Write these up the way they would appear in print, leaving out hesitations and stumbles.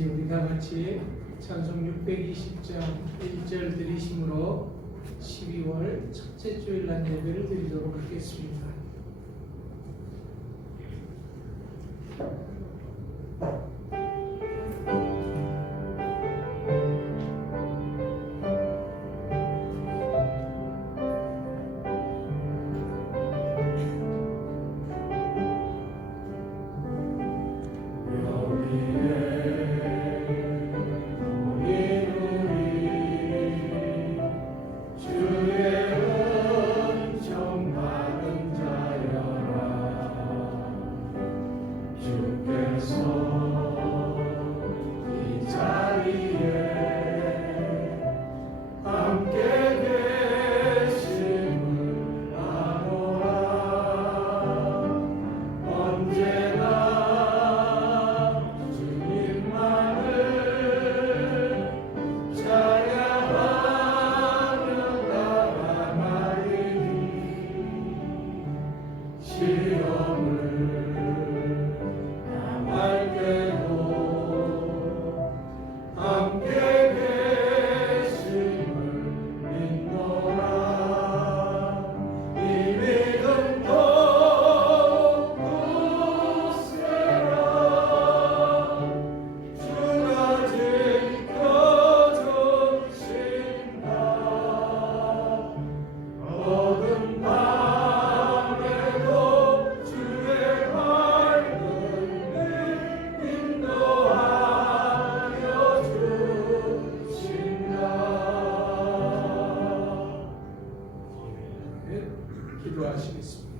이제 우리 다 같이 찬송 620장 1절 드리심으로 12월 첫째 주일 날 예배를 드리도록 하겠습니다. 기도하시겠습니다.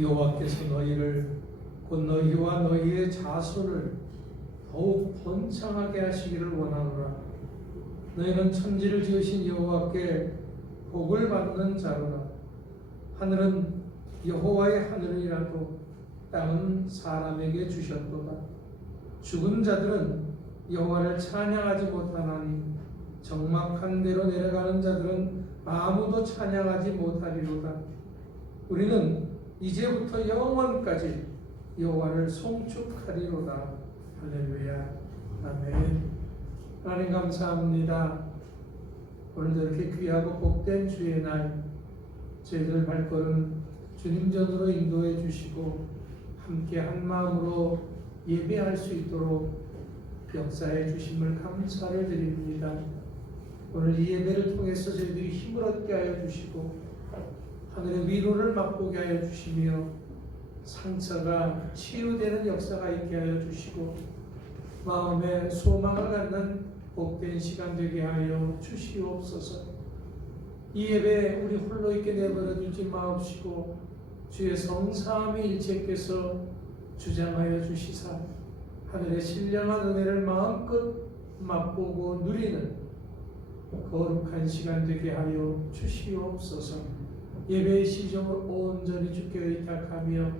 여호와께서 너희를 곧 너희와 너희의 자손을 더욱 번창하게 하시기를 원하노라. 너희는 천지를 지으신 여호와께 복을 받는 자로다. 하늘은 여호와의 하늘이라도 땅은 사람에게 주셨도다. 죽은 자들은 여호와를 찬양하지 못하나니 적막한 데로 내려가는 자들은 아무도 찬양하지 못하리로다. 우리는 이제부터 영원까지 여호와를 송축하리로다. 할렐루야. 아멘. 하나님 감사합니다. 오늘도 이렇게 귀하고 복된 주의 날 저희들 발걸음 주님 전으로 인도해 주시고 함께 한 마음으로 예배할 수 있도록 역사해 주심을 감사를 드립니다. 오늘 이 예배를 통해서 저희들이 힘을 얻게 하여 주시고 하늘의 위로를 맛보게 하여 주시며 상처가 치유되는 역사가 있게 하여 주시고 마음에 소망을 갖는 복된 시간 되게 하여 주시옵소서. 이 예배 우리 홀로 있게 내버려 두지 마옵시고 주의 성삼위 일체께서 주장하여 주시사 하늘의 신령한 은혜를 마음껏 맛보고 누리는 거룩한 시간 되게 하여 주시옵소서. 예배의 시종을 온전히 주께 의탁하며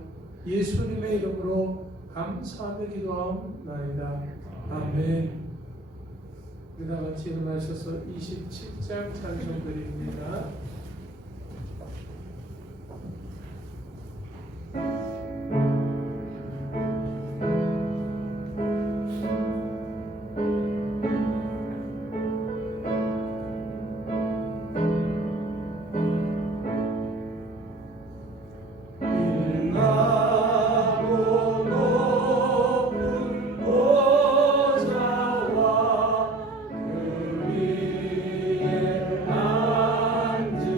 예수님의 이름으로 감사하며 기도하옵나이다. 아멘. 우리 다 같이 일어나셔서 27장 찬송 드립니다. 그 위에 앉으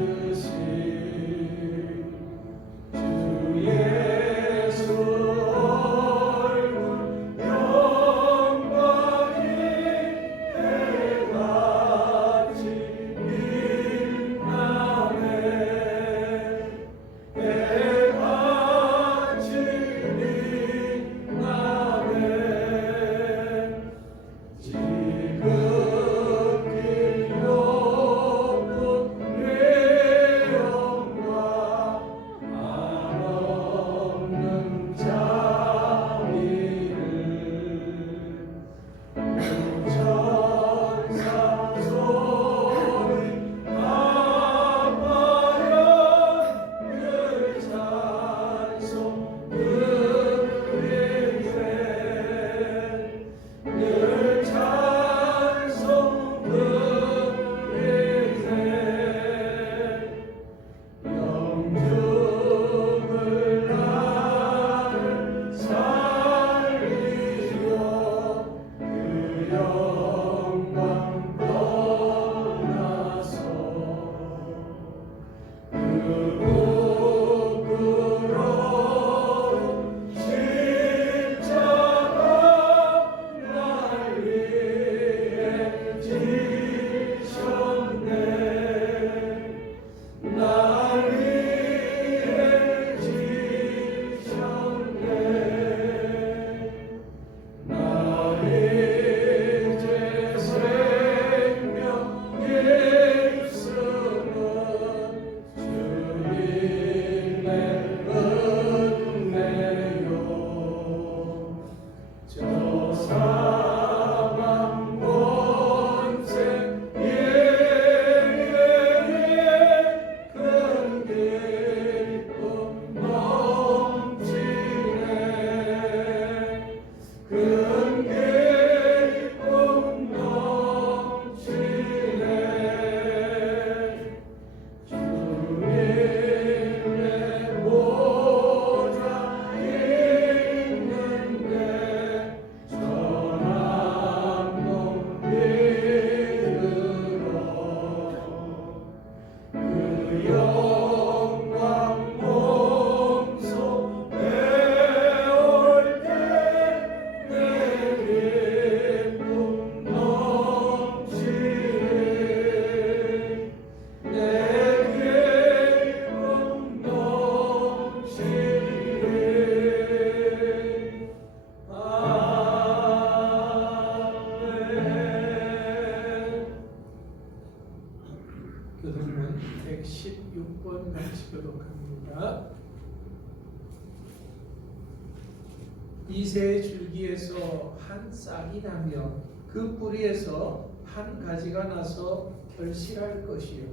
이새의 줄기에서 한 싹이 나며 그 뿌리에서 한 가지가 나서 결실할 것이요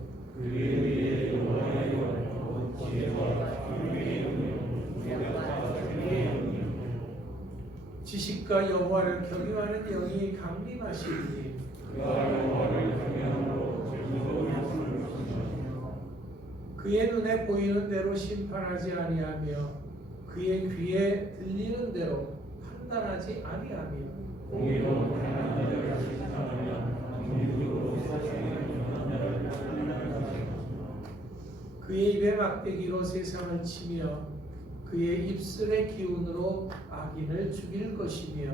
지식과 여호와를 경외하는 영이 강림하시니 그의 눈에 보이는 대로 심판하지 아니하며 그의 귀에 들리는 대로 판단하지 아니하며 그의 입의 막대기로 세상을 치며 그의 입술의 기운으로 악인을 죽일 것이며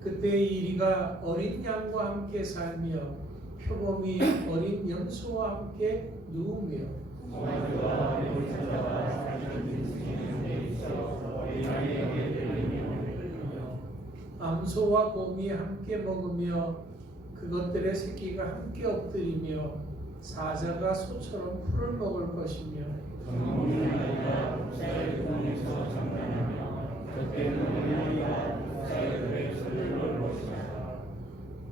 그때 이리가 어린 양과 함께 살며 표범이 어린 염소와 함께 누우며 암소와 곰이 함께 먹으며 그것들의 새끼가 함께 엎드리며 사자가 소처럼 풀을 먹을 것이며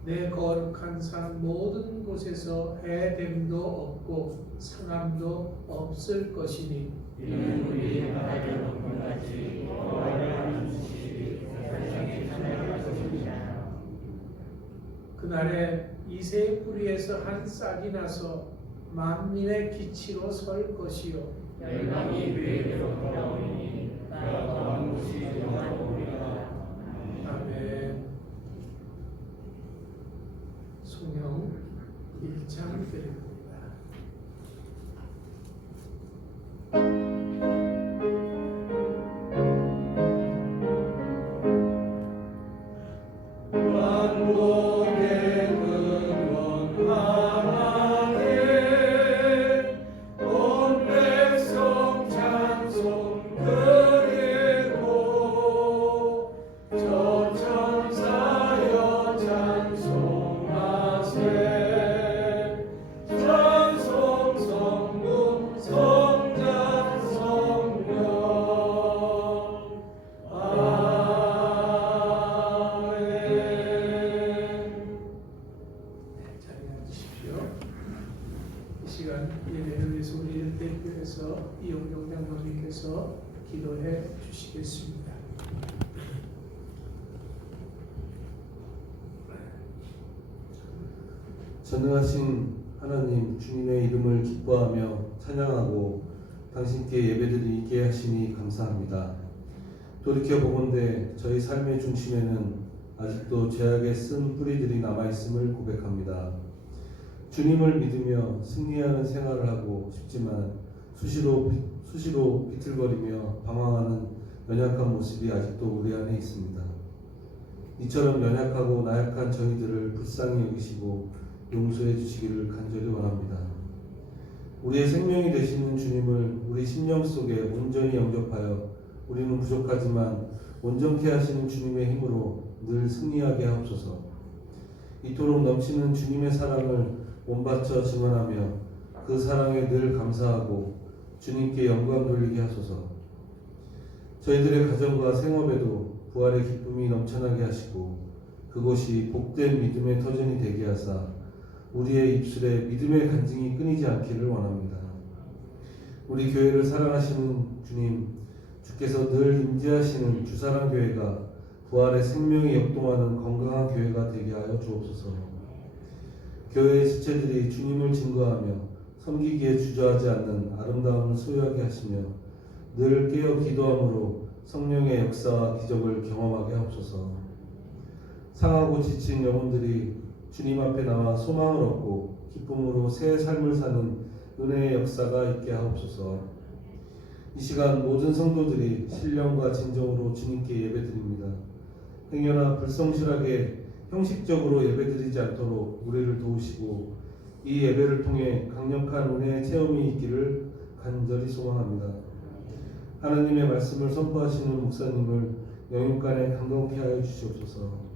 내 거룩한 산 모든 곳에서 해됨도 없고 상함도 없을 것이니 이는 우리의 나라를 높은 같이 여호와를 주시리 세상에 참여할 것이니라. 그날에 이새의 뿌리에서 한 싹이 나서 만민의 기치로 설 것이요 열방이 그에게로 돌아오리니 나라가 왕국이 영원하리라. 아멘. 성경 1장 드립니다. 이용용 장로님께서 기도해 주시겠습니다. 전능하신 하나님, 주님의 이름을 기뻐하며 찬양하고 당신께 예배드리게 하시니 감사합니다. 돌이켜보건대 저희 삶의 중심에는 아직도 죄악의 쓴 뿌리들이 남아있음을 고백합니다. 주님을 믿으며 승리하는 생활을 하고 싶지만 수시로 비틀거리며 방황하는 연약한 모습이 아직도 우리 안에 있습니다. 이처럼 연약하고 나약한 저희들을 불쌍히 여기시고 용서해 주시기를 간절히 원합니다. 우리의 생명이 되시는 주님을 우리 심령 속에 온전히 영접하여 우리는 부족하지만 온전케 하시는 주님의 힘으로 늘 승리하게 하옵소서. 이토록 넘치는 주님의 사랑을 몸바쳐 증언하며 그 사랑에 늘 감사하고 주님께 영광 돌리게 하소서. 저희들의 가정과 생업에도 부활의 기쁨이 넘쳐나게 하시고 그곳이 복된 믿음의 터전이 되게 하사 우리의 입술에 믿음의 간증이 끊이지 않기를 원합니다. 우리 교회를 사랑하시는 주님, 주께서 늘 임재하시는 주사랑교회가 부활의 생명이 역동하는 건강한 교회가 되게 하여 주옵소서. 교회의 지체들이 주님을 증거하며 섬기기에 주저하지 않는 아름다움을 소유하게 하시며 늘 깨어 기도함으로 성령의 역사와 기적을 경험하게 하옵소서. 상하고 지친 영혼들이 주님 앞에 나와 소망을 얻고 기쁨으로 새 삶을 사는 은혜의 역사가 있게 하옵소서. 이 시간 모든 성도들이 신령과 진정으로 주님께 예배드립니다. 행여나 불성실하게 형식적으로 예배드리지 않도록 우리를 도우시고 이 예배를 통해 강력한 은혜의 체험이 있기를 간절히 소망합니다. 하나님의 말씀을 선포하시는 목사님을 영육간에 강건케 하여 주시옵소서.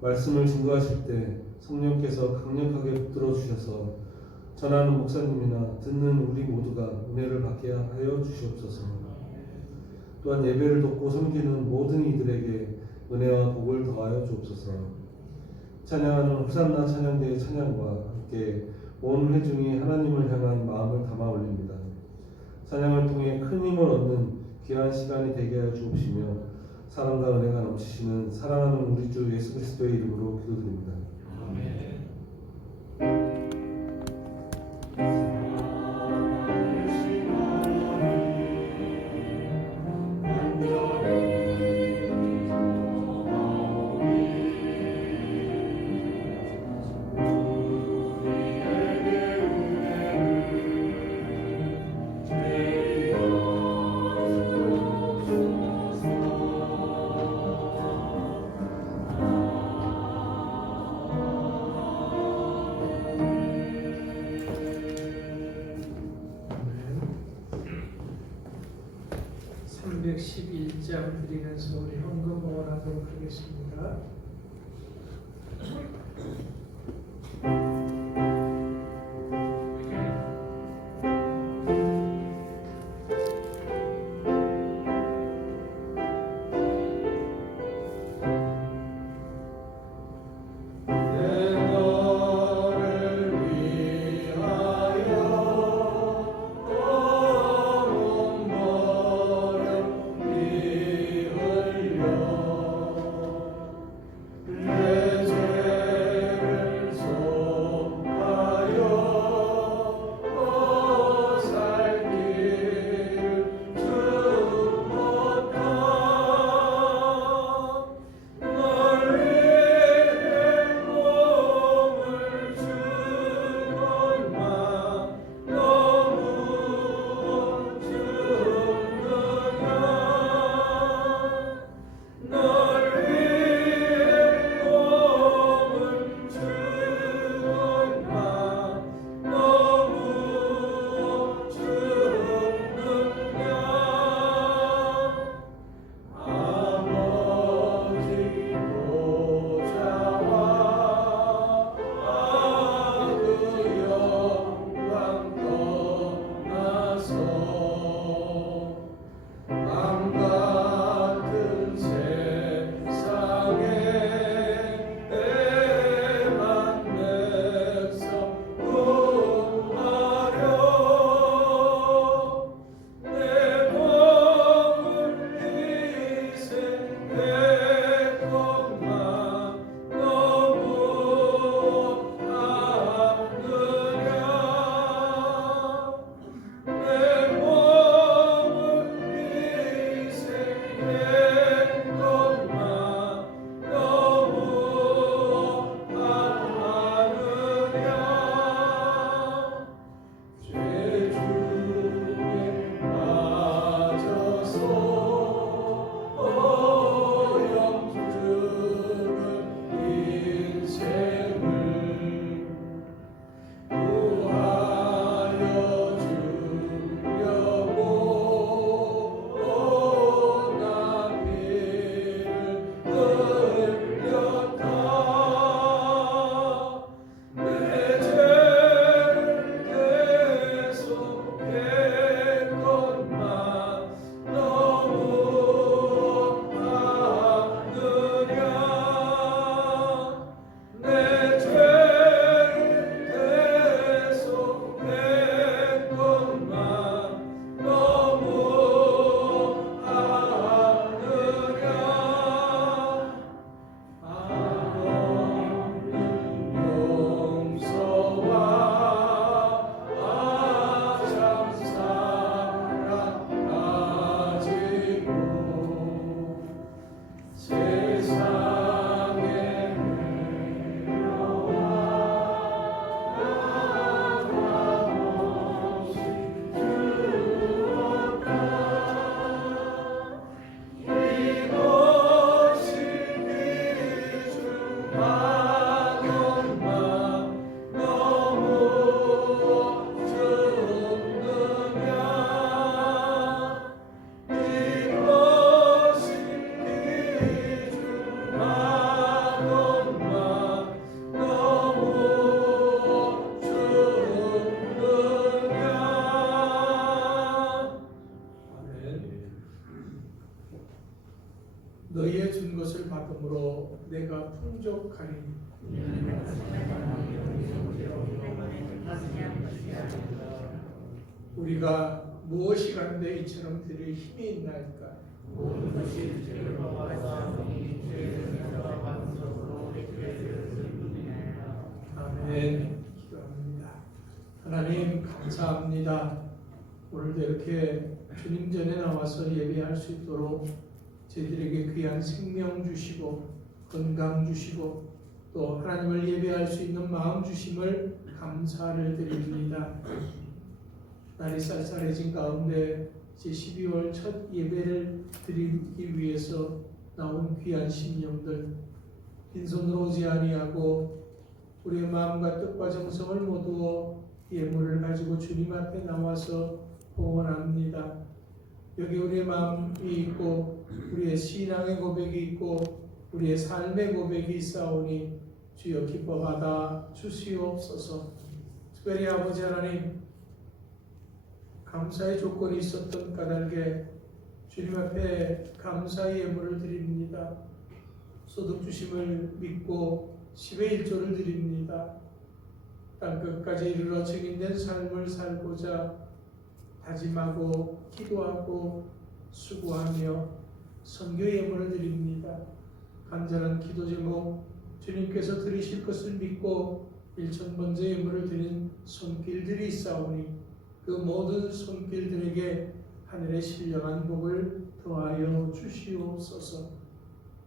말씀을 증거하실 때 성령께서 강력하게 붙들어 주셔서 전하는 목사님이나 듣는 우리 모두가 은혜를 받게 하여 주시옵소서. 또한 예배를 돕고 섬기는 모든 이들에게 은혜와 복을 더하여 주옵소서. 찬양하는 호산나 찬양대의 찬양과 함께 온 회중이 하나님을 향한 마음을 담아 올립니다. 찬양을 통해 큰 힘을 얻는 귀한 시간이 되게 하여 주옵시며 사랑과 은혜가 넘치시는 사랑하는 우리 주 예수 그리스도의 이름으로 기도드립니다. 아멘. 네. 311장 드리면서 우리 헌금을 하도록 하겠습니다. 그러므로 내가 풍족하리. 우리가 무엇이 간데 이처럼 드릴 힘이 있나이까? 모든 것이 죄를 범하사오니 죄를 사와 반석으로 죄를 쓰느니라. 아멘. 기도합니다. 하나님 감사합니다. 오늘도 이렇게 주님 전에 나와서 예배할 수 있도록 저희들에게 귀한 생명 주시고 건강 주시고 또 하나님을 예배할 수 있는 마음 주심을 감사를 드립니다. 날이 쌀쌀해진 가운데 제 12월 첫 예배를 드리기 위해서 나온 귀한 심령들, 빈손으로 오지 아니하고 우리의 마음과 뜻과 정성을 모두어 예물을 가지고 주님 앞에 나와서 봉헌합니다. 여기 우리의 마음이 있고 우리의 신앙의 고백이 있고 우리의 삶의 고백이 있사오니 주여 기뻐 받아 주시옵소서. 특별히 아버지 하나님, 감사의 조건이 있었던 까닭에 주님 앞에 감사의 예물을 드립니다. 소득 주심을 믿고 10의 1조를 드립니다. 땅끝까지 이르러 증인된 삶을 살고자 다짐하고 기도하고 수고하며 선교 예물을 드립니다. 간절한 기도 제목, 주님께서 들으실 것을 믿고 1000번째 예물을 드린 손길들이 있사오니 그 모든 손길들에게 하늘의 신령한 복을 더하여 주시옵소서.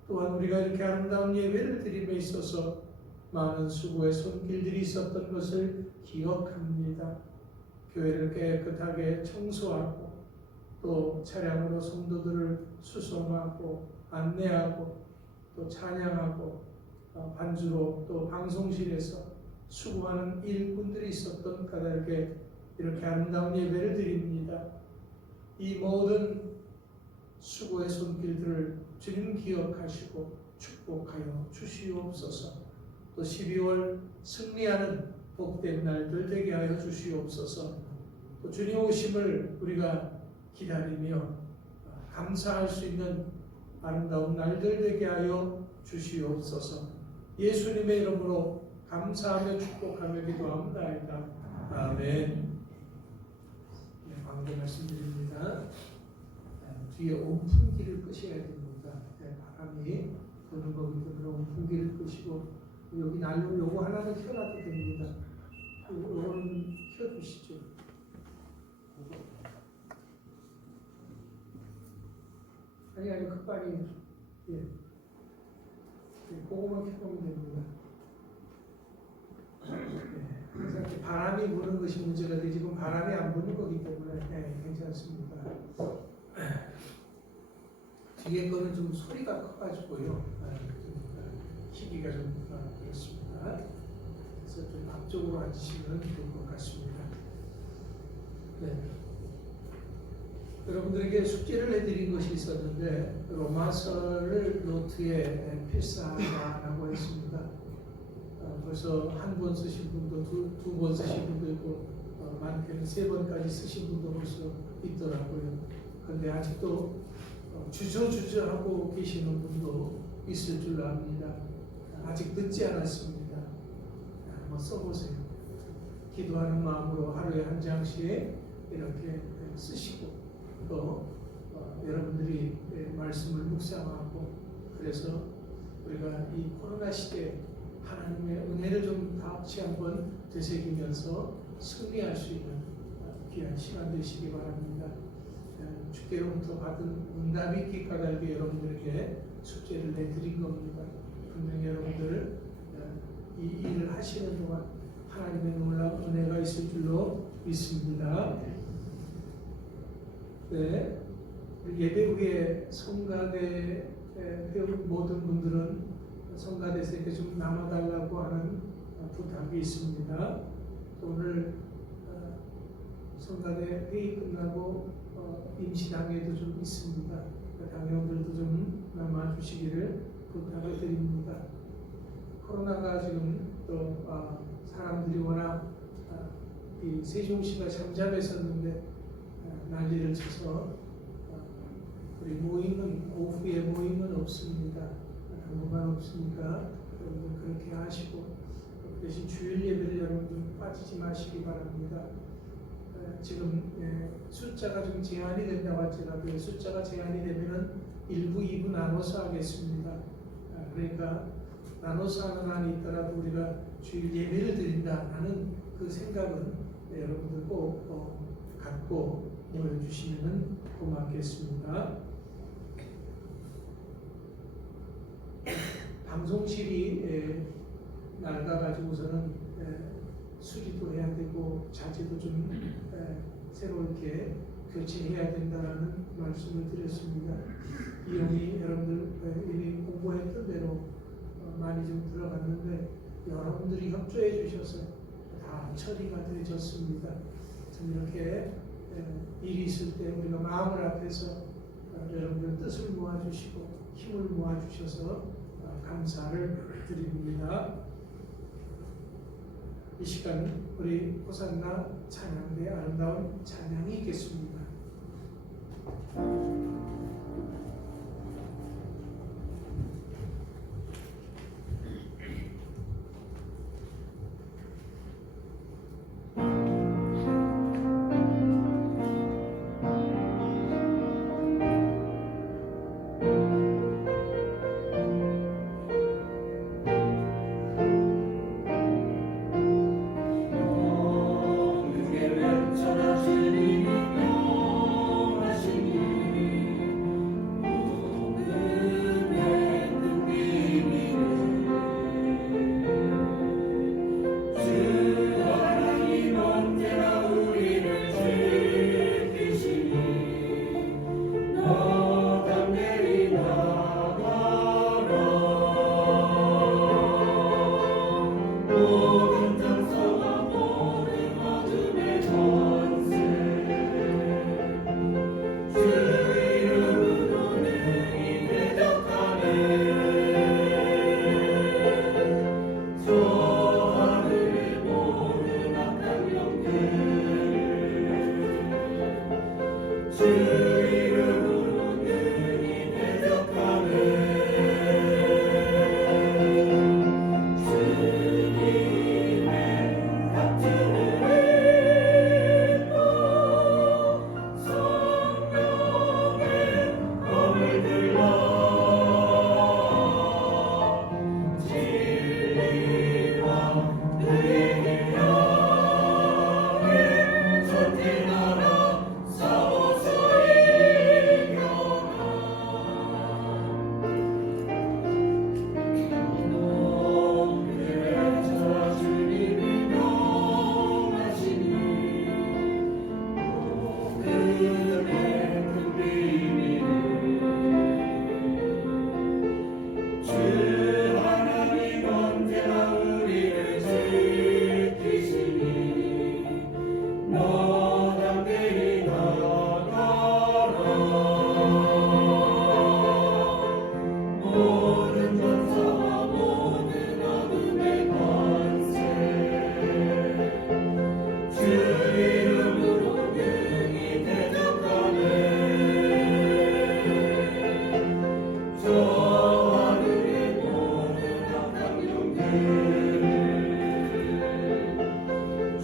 또한 우리가 이렇게 아름다운 예배를 드림에 있어서 많은 수고의 손길들이 있었던 것을 기억합니다. 교회를 깨끗하게 청소하고 또 차량으로 성도들을 수송하고 안내하고 또 찬양하고 반주로 또 방송실에서 수고하는 일꾼들이 있었던 까닭에 이렇게 아름다운 예배를 드립니다. 이 모든 수고의 손길들을 주님 기억하시고 축복하여 주시옵소서. 또 12월 승리하는 복된 날들 되게 하여 주시옵소서. 또 주님 오심을 우리가 기다리며 감사할 수 있는 아름다운 날들 되게 하여 주시옵소서. 예수님의 이름으로 감사하며 축복하며 기도합니다. 아멘. 광고 말씀드립니다. 뒤에 온풍기를 끄셔야 됩니다. 바람이 부는 거기 때문에 온풍기를 끄시고 여기 난로 요거 하나는 켜놔도 됩니다. 요거는 켜주시죠. 아니 급발이 그거만 켜놓으면 됩니다. 그래서 이렇게 바람이 부는 것이 문제가 되지 지금 바람이 안 부는 거기 때문에 괜찮습니다. 뒤에 거는 좀 소리가 커가지고요. 키기가 좀 그렇습니다. 그래서 좀 앞쪽으로 앉으시면 좋을 것 같습니다. 네. 여러분들에게 숙제를 해드린 것이 있었는데 로마서를 노트에 필사하라고 했습니다. 벌써 한 번 쓰신 분도 두 번 쓰신 분도 있고 많게는 3번까지 쓰신 분도 벌써 있더라고요. 그런데 아직도 주저하고 계시는 분도 있을 줄 압니다. 아직 늦지 않았습니다. 한번 써보세요. 기도하는 마음으로 하루에 한 장씩 이렇게 쓰시고 또 여러분들이 말씀을 묵상하고 그래서 우리가 이 코로나 시대에 하나님의 은혜를 좀 다같이 한번 되새기면서 승리할 수 있는 귀한 시간 되시기 바랍니다. 주께로부터 받은 응답이 있기 까닭에 여러분들에게 숙제를 내드린 겁니다. 분명히 여러분들 이 일을 하시는 동안 하나님의 놀라운 은혜가 있을 줄로 믿습니다. 네, 예배 후에 성가대 배운 모든 분들은 성가대에서 이렇게 좀 남아달라고 하는 부탁이 있습니다. 오늘 성가대 회의 끝나고 임시당회도 좀 있습니다. 당회원들도 좀 남아주시기를 부탁을 드립니다. 코로나가 지금 또 사람들이 워낙 이 세종시가 잠잠했었는데 난리를 쳐서 우리 모임은 오후에 모임은 없습니다. 당분간 없으니까 여러분들 그렇게 하시고 그 대신 주일 예배를 여러분들 빠지지 마시기 바랍니다. 지금 숫자가 좀 제한이 된다고 할지라도 숫자가 제한이 되면은 1부, 2부 나눠서 하겠습니다. 그러니까 나눠서 하는 한이 있더라도 우리가 주일 예배를 드린다는 그 생각은 여러분들 꼭 갖고 모여주시면 고맙겠습니다. 방송실이 낡아가지고서는 수리도 해야 되고 자재도 좀 새로 이렇게 교체해야 된다는 말씀을 드렸습니다. 비용이 여러분들 이미 공부했던 대로 많이 좀 들어갔는데 여러분들이 협조해 주셔서 다 처리가 되어졌습니다. 참 이렇게 일이 있을 때 우리가 마음을 합해서 여러분들 뜻을 모아주시고 힘을 모아주셔서 감사를 드립니다. 이 시간 우리 호산나 찬양대의 아름다운 찬양이 있겠습니다.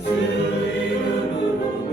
주 이름으로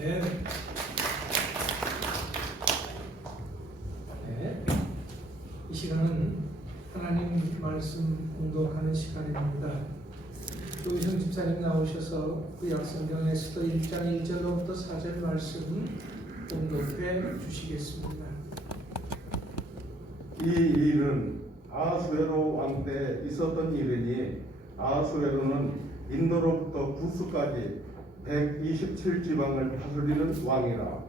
아멘. 네. 이 시간은 하나님 말씀 공독하는 시간입니다. 조희성 집사님 나오셔서 구약성경 에스더 1장 1절로부터 4절 말씀 공독해 주시겠습니다. 이 일은 아하수에로 왕 때 있었던 일이니 아하수에로는 인도로부터 구스까지 127지방을 다스리는 왕이라.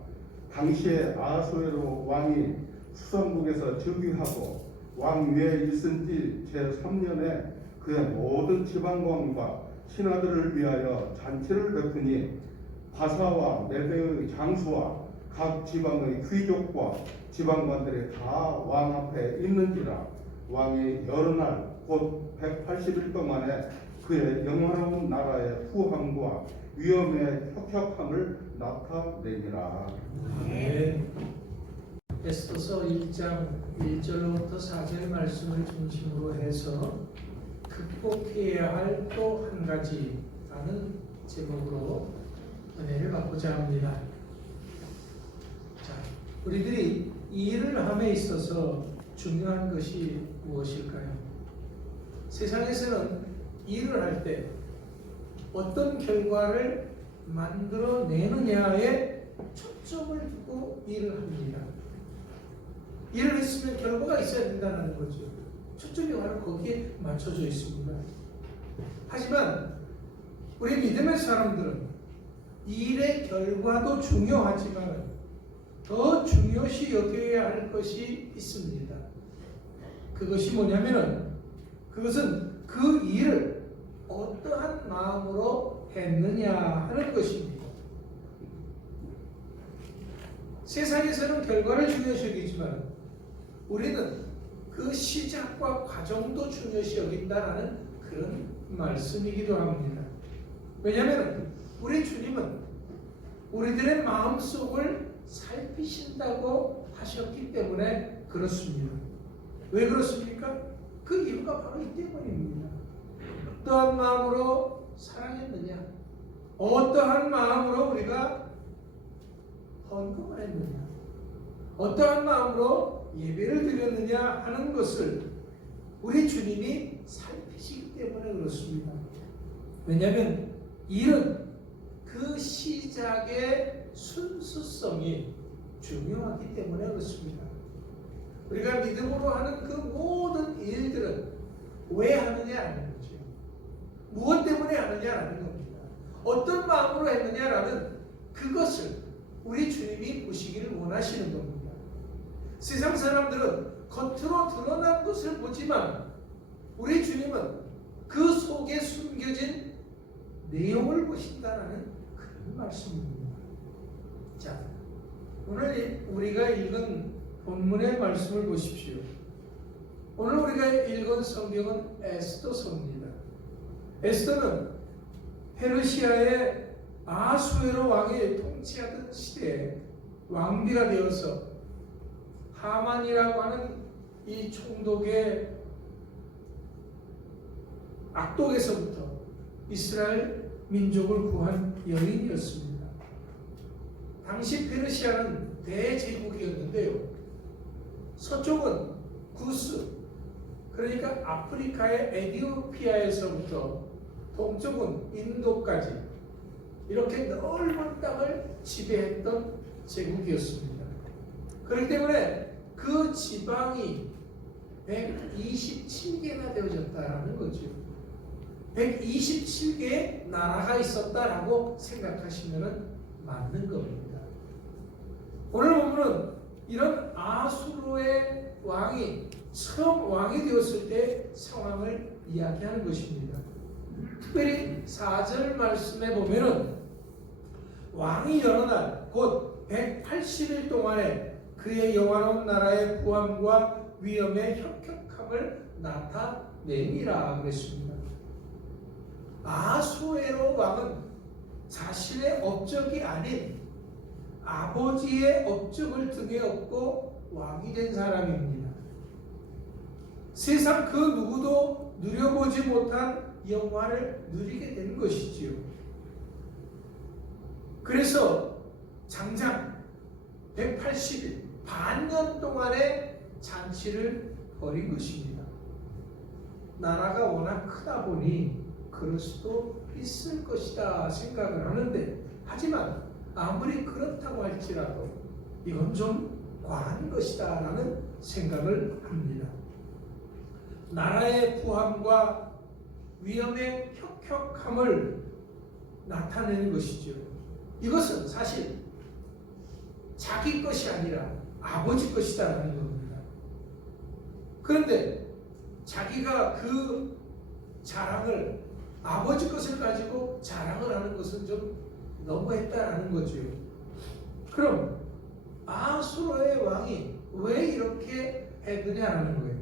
당시에 아하수에로 왕이 수성국에서 즉위하고 왕 위에 있은 지 제3년에 그의 모든 지방왕과 신하들을 위하여 잔치를 베푸니 바사와 네베의 장수와 각 지방의 귀족과 지방관들이 다 왕 앞에 있는지라. 왕이 여러 날 곧 180일 동안에 그의 영원한 나라의 후함과 위엄의 혁혁함을 나타내니라. 아멘. 에스더서 1장 1절로부터 4절 말씀을 중심으로 해서 극복해야 할 또 한 가지라는 제목으로 은혜를 받고자 합니다. 자, 우리들이 이 일을 함에 있어서 중요한 것이 무엇일까요? 세상에서는 일을 할 때 어떤 결과를 만들어내느냐에 초점을 두고 일을 합니다. 일을 했으면 결과가 있어야 된다는 거죠. 초점이 바로 거기에 맞춰져 있습니다. 하지만 우리 믿음의 사람들은 일의 결과도 중요하지만 더 중요시 여겨야 할 것이 있습니다. 그것이 뭐냐면은 그것은 그 일을 어떠한 마음으로 했느냐 하는 것입니다. 세상에서는 결과를 중요시 여기지만 우리는 그 시작과 과정도 중요시 여긴다라는 그런 말씀이기도 합니다. 왜냐하면 우리 주님은 우리들의 마음속을 살피신다고 하셨기 때문에 그렇습니다. 왜 그렇습니까? 그 이유가 바로 이 때문입니다. 어떠한 마음으로 사랑했느냐, 어떠한 마음으로 우리가 헌금을 했느냐, 어떠한 마음으로 예배를 드렸느냐 하는 것을 우리 주님이 살피시기 때문에 그렇습니다. 왜냐하면 일은 그 시작의 순수성이 중요하기 때문에 그렇습니다. 우리가 믿음으로 하는 그 모든 일들은 왜 하느냐라는 거죠. 무엇 때문에 하느냐라는 겁니다. 어떤 마음으로 했느냐라는 그것을 우리 주님이 보시기를 원하시는 겁니다. 세상 사람들은 겉으로 드러난 것을 보지만 우리 주님은 그 속에 숨겨진 내용을 보신다라는 그런 말씀입니다. 자, 오늘 우리가 읽은 본문의 말씀을 보십시오. 오늘 우리가 읽은 성경은 에스더서입니다. 에스더는 페르시아의 아하수에로 왕이 통치하던 시대에 왕비가 되어서 하만이라고 하는 이 총독의 악독에서부터 이스라엘 민족을 구한 여인이었습니다. 당시 페르시아는 대제국이었는데요. 서쪽은 구스, 그러니까 아프리카의 에티오피아에서부터 동쪽은 인도까지 이렇게 넓은 땅을 지배했던 제국이었습니다. 그렇기 때문에 그 지방이 127개나 되어졌다는 거죠. 127개의 나라가 있었다라고 생각하시면 맞는 겁니다. 오늘 보면은 이런 아수르의 왕이 처음 왕이 되었을 때 상황을 이야기하는 것입니다. 특별히 4절 말씀에 보면은 왕이 여러 날 곧 180일 동안에 그의 영화로운 나라의 부함과 위엄의 혁혁함을 나타내니라 그랬습니다. 아수에로 왕은 자신의 업적이 아닌 아버지의 업적을 등에 업고 왕이 된 사람입니다. 세상 그 누구도 누려보지 못한 영화를 누리게 된 것이지요. 그래서 장장 180일 반년 동안의 잔치를 벌인 것입니다. 나라가 워낙 크다 보니 그럴 수도 있을 것이다 생각을 하는데, 하지만 아무리 그렇다고 할지라도 이건 좀 과한 것이다 라는 생각을 합니다. 나라의 부함과 위험의 혁혁함을 나타내는 것이죠. 이것은 사실 자기 것이 아니라 아버지 것이다라는 겁니다. 그런데 자기가 그 자랑을, 아버지 것을 가지고 자랑을 하는 것은 좀 너무했다라는 거죠. 그럼 아수르의 왕이 왜 이렇게 했느냐라는 거예요.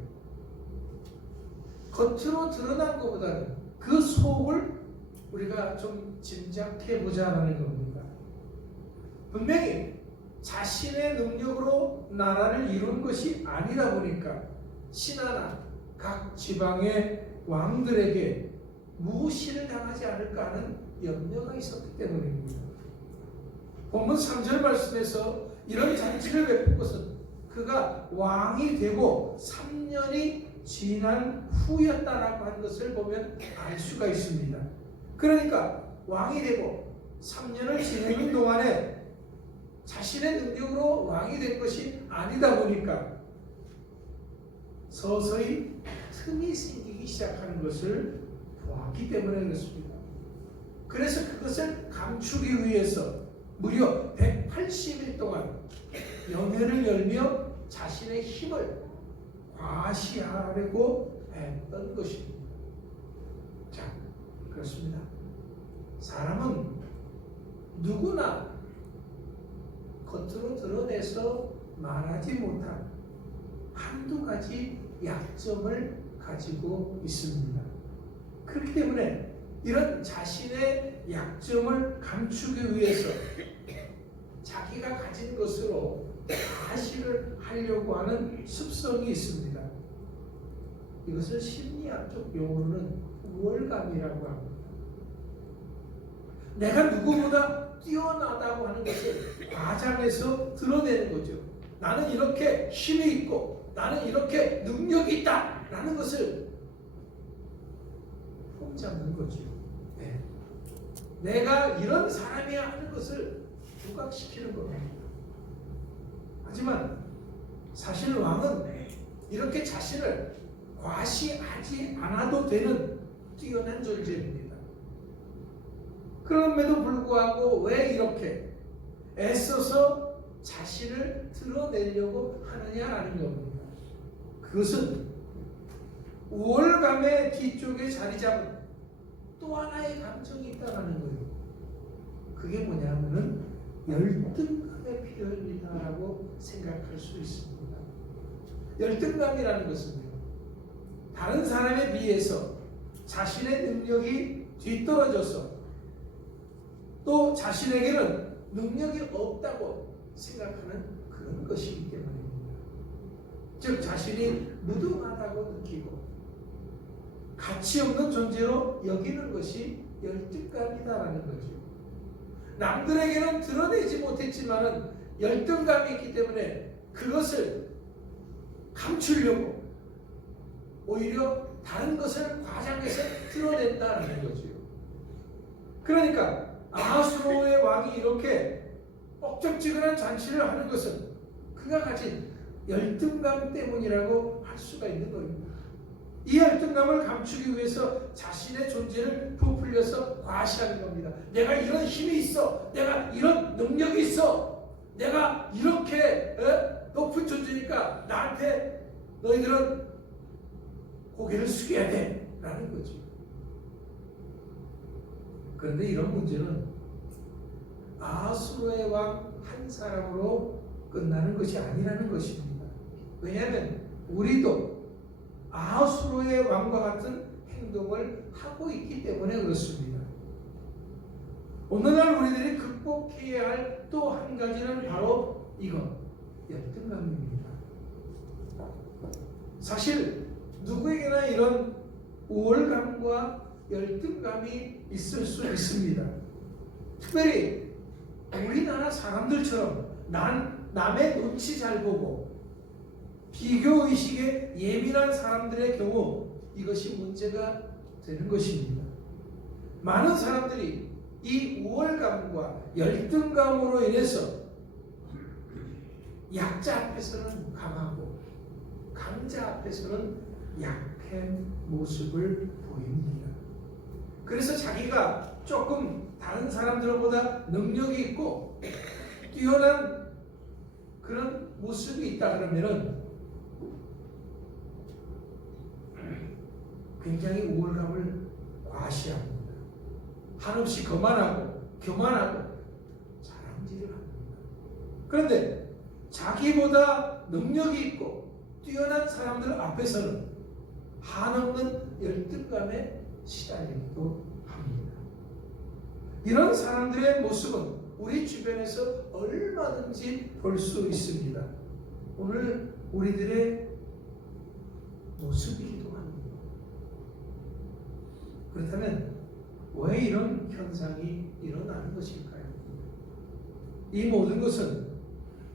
겉으로 드러난 것보다는 그 속을 우리가 좀 짐작해 보자라는 겁니다. 분명히 자신의 능력으로 나라를 이룬 것이 아니다 보니까 신하나 각 지방의 왕들에게 무시를 당하지 않을까 하는 염려가 있었기 때문입니다. 본문 3절 말씀에서 이런 잔치를 베푼 것은 그가 왕이 되고 3년이 지난 후였다라고 하는 것을 보면 알 수가 있습니다. 그러니까 왕이 되고 3년을 지내는 동안에 자신의 능력으로 왕이 된 것이 아니다 보니까 서서히 틈이 생기기 시작하는 것을 보았기 때문에 그렇습니다. 그래서 그것을 감추기 위해서 무려 180일 동안 연회를 열며 자신의 힘을 과시하려고 했던 것입니다. 자, 그렇습니다. 사람은 누구나 겉으로 드러내서 말하지 못한 한두 가지 약점을 가지고 있습니다. 그렇기 때문에 이런 자신의 약점을 감추기 위해서 자기가 가진 것으로 과시를 하려고 하는 습성이 있습니다. 이것을 심리학적 용어로는 우월감이라고 합니다. 내가 누구보다 뛰어나다고 하는 것을 과장해서 드러내는 거죠. 나는 이렇게 힘이 있고 나는 이렇게 능력이 있다 라는 것을 폼잡는 거죠. 네. 내가 이런 사람이야 하는 것을 부각시키는 겁니다. 하지만 사실 왕은 이렇게 자신을 과시하지 않아도 되는 뛰어난 존재입니다. 그럼에도 불구하고 왜 이렇게 애써서 자신을 드러내려고 하느냐라는 겁니다. 그것은 우월감의 뒤쪽에 자리 잡은 또 하나의 감정이 있다는 거예요. 그게 뭐냐면은 열등감의 표현이다라고 생각할 수 있습니다. 열등감이라는 것은요, 다른 사람에 비해서 자신의 능력이 뒤떨어져서 또 자신에게는 능력이 없다고 생각하는 그런 것이기 때문입니다. 즉 자신이 무능하다고 느끼고 가치 없는 존재로 여기는 것이 열등감이다라는 거죠. 남들에게는 드러내지 못했지만은 열등감이 있기 때문에 그것을 감추려고 오히려 다른 것을 과장해서 드러낸다는 거죠. 그러니까 아하수로의 왕이 이렇게 뻑적지근한 잔치를 하는 것은 그가 가진 열등감 때문이라고 할 수가 있는 겁니다. 이 열등감을 감추기 위해서 자신의 존재를 부풀려서 과시하는 겁니다. 내가 이런 힘이 있어, 내가 이런 능력이 있어, 내가 이렇게 높은 존재니까 나한테 너희들은 고개를 숙여야 돼 라는 거죠. 그런데 이런 문제는 아하수로의 왕 한 사람으로 끝나는 것이 아니라는 것입니다. 왜냐하면 우리도 아하수로의 왕과 같은 행동을 하고 있기 때문에 그렇습니다. 오늘날 우리들이 극복해야 할 또 한 가지는 바로 이것, 열등감입니다. 사실 누구에게나 이런 우월감과 열등감이 있을 수 있습니다. 특별히 우리나라 우리나라 사람들처럼 남의 눈치 잘 보고 비교 의식에 예민한 사람들의 경우 이것이 문제가 되는 것입니다. 많은 사람들이 이 우월감과 열등감으로 인해서 약자 앞에서는 강하고 강자 앞에서는 약한 모습을 보입니다. 그래서 자기가 조금 다른 사람들보다 능력이 있고 뛰어난 그런 모습이 있다 그러면은 굉장히 우월감을 과시합니다. 한없이 교만하고 자랑질을 합니다. 그런데 자기보다 능력이 있고 뛰어난 사람들 앞에서는 한없는 열등감에 시달리기도 합니다. 이런 사람들의 모습은 우리 주변에서 얼마든지 볼 수 있습니다. 오늘 우리들의 모습이기도 합니다. 그렇다면 왜 이런 현상이 일어나는 것일까요? 이 모든 것은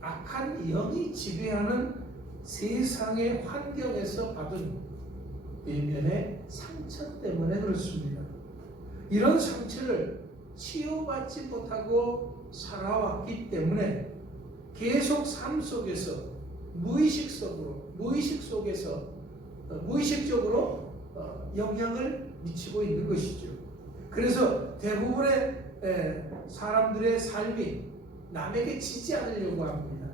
악한 영이 지배하는 세상의 환경에서 받은 내면의 상처 때문에 그렇습니다. 이런 상처를 치유받지 못하고 살아왔기 때문에 계속 삶 속에서 무의식적으로 영향을 미치고 있는 것이죠. 그래서 대부분의 사람들의 삶이 남에게 지지 않으려고 합니다.